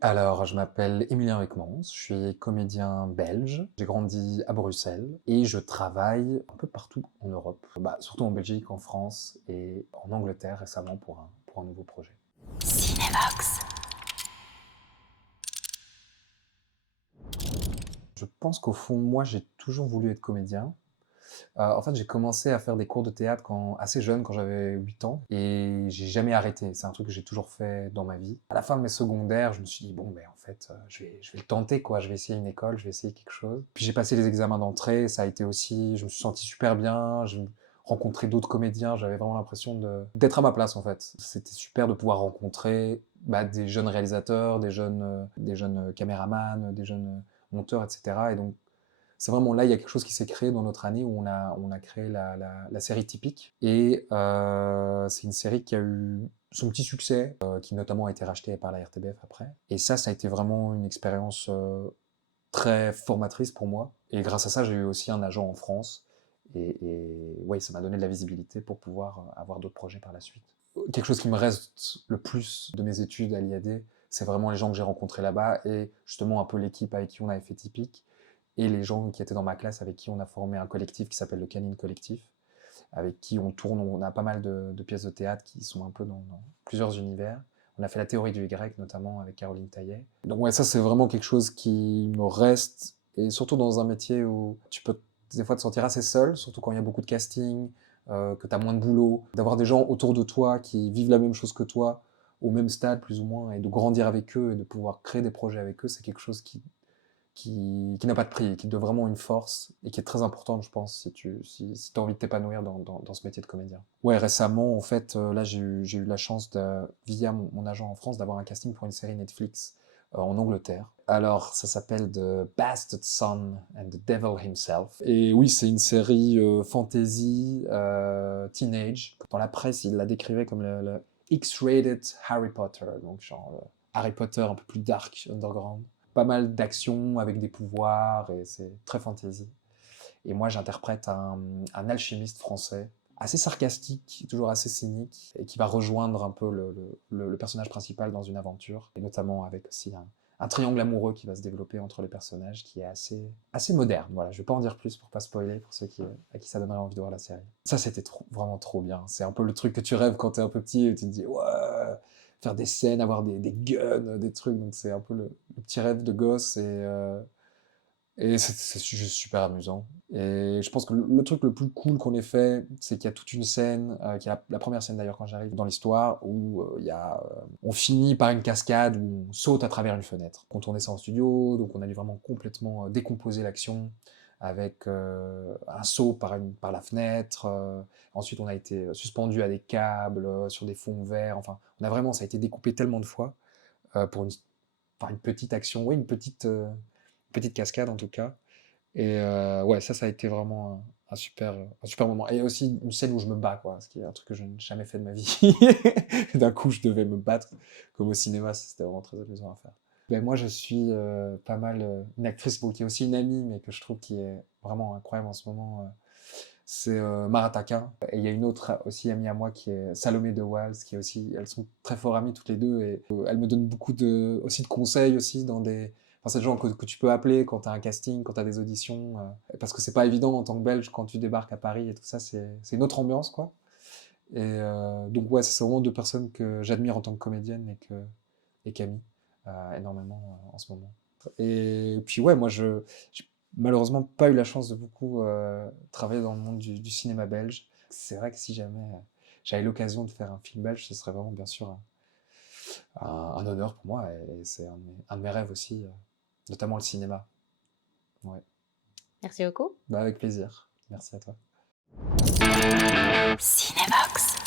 Alors, je m'appelle Émilien Weckmans, je suis comédien belge. J'ai grandi à Bruxelles et je travaille un peu partout en Europe. Surtout en Belgique, en France et en Angleterre récemment pour un nouveau projet. Cinevox. Je pense qu'au fond, moi, j'ai toujours voulu être comédien. En fait, j'ai commencé à faire des cours de théâtre assez jeune, quand j'avais 8 ans, et j'ai jamais arrêté. C'est un truc que j'ai toujours fait dans ma vie. À la fin de mes secondaires, je me suis dit, bon, en fait, je vais le tenter, quoi. Je vais essayer une école, je vais essayer quelque chose. Puis j'ai passé les examens d'entrée, ça a été aussi, je me suis senti super bien, j'ai rencontré d'autres comédiens, j'avais vraiment l'impression d'être à ma place, en fait. C'était super de pouvoir rencontrer des jeunes réalisateurs, des jeunes caméramans, des jeunes monteurs, etc. Et donc, c'est vraiment là, il y a quelque chose qui s'est créé dans notre année où on a créé la série Typique. Et c'est une série qui a eu son petit succès, qui notamment a été racheté par la RTBF après. Et ça a été vraiment une expérience très formatrice pour moi. Et grâce à ça, j'ai eu aussi un agent en France. Et ouais, ça m'a donné de la visibilité pour pouvoir avoir d'autres projets par la suite. Quelque chose qui me reste le plus de mes études à l'IAD, c'est vraiment les gens que j'ai rencontrés là-bas et justement un peu l'équipe avec qui on avait fait Typique et les gens qui étaient dans ma classe avec qui on a formé un collectif qui s'appelle le Canine Collectif, avec qui on tourne, on a pas mal de pièces de théâtre qui sont un peu dans plusieurs univers. On a fait la théorie du Y, notamment avec Caroline Taillet. Donc ouais, ça c'est vraiment quelque chose qui me reste, et surtout dans un métier où tu peux des fois te sentir assez seul, surtout quand il y a beaucoup de casting, que tu as moins de boulot, d'avoir des gens autour de toi qui vivent la même chose que toi, au même stade plus ou moins, et de grandir avec eux et de pouvoir créer des projets avec eux, c'est quelque chose qui n'a pas de prix, qui te donne vraiment une force et qui est très importante, je pense, si tu as envie de t'épanouir dans ce métier de comédien. Ouais, récemment, en fait, là, j'ai eu la chance, via mon agent en France, d'avoir un casting pour une série Netflix en Angleterre. Alors, ça s'appelle The Bastard Son and the Devil Himself. Et oui, c'est une série fantasy, teenage. Dans la presse, il la décrivait comme le X-rated Harry Potter, donc genre Harry Potter un peu plus dark, underground, pas mal d'actions avec des pouvoirs et c'est très fantasy. Et moi, j'interprète un alchimiste français, assez sarcastique, toujours assez cynique, et qui va rejoindre un peu le personnage principal dans une aventure, et notamment avec aussi un triangle amoureux qui va se développer entre les personnages, qui est assez moderne. Voilà, je vais pas en dire plus pour pas spoiler pour ceux à qui ça donnerait envie de voir la série. Ça, c'était vraiment trop bien. C'est un peu le truc que tu rêves quand t'es un peu petit et tu te dis, ouais, faire des scènes, avoir des guns, des trucs. Donc c'est un peu le petit rêve de gosse et c'est juste super amusant. Et je pense que le truc le plus cool qu'on ait fait, c'est qu'il y a toute une scène, qui est la première scène d'ailleurs quand j'arrive dans l'histoire, où on finit par une cascade où on saute à travers une fenêtre. On tournait ça en studio, donc on a dû vraiment complètement décomposer l'action avec un saut par la fenêtre. Ensuite, on a été suspendu à des câbles, sur des fonds verts. Enfin, ça a été découpé tellement de fois par une petite action, oui, une petite cascade en tout cas. Et ouais, ça a été vraiment un super moment. Et aussi une scène où je me bats, quoi, ce qui est un truc que je n'ai jamais fait de ma vie. D'un coup, je devais me battre, comme au cinéma, c'était vraiment très amusant à faire. Moi, je suis pas mal une actrice, bon, qui est aussi une amie, mais que je trouve qui est vraiment incroyable en ce moment. C'est Marataka. Et il y a une autre aussi amie à moi qui est Salomé de Walls, qui est aussi, elles sont très fort amies toutes les deux, et elles me donnent beaucoup aussi de conseils aussi enfin, c'est des gens que tu peux appeler quand tu as un casting, quand tu as des auditions, parce que c'est pas évident en tant que Belge quand tu débarques à Paris et tout ça, c'est une autre ambiance, quoi. Et donc ouais, c'est vraiment deux personnes que j'admire en tant que comédienne et Camille, énormément en ce moment. Et puis ouais, moi j'ai malheureusement pas eu la chance de beaucoup travailler dans le monde du cinéma belge. C'est vrai que si jamais j'avais l'occasion de faire un film belge, ce serait vraiment bien sûr un honneur pour moi, et c'est un de mes rêves aussi, notamment le cinéma. Ouais. Merci beaucoup. Avec plaisir. Merci à toi. Cinevox.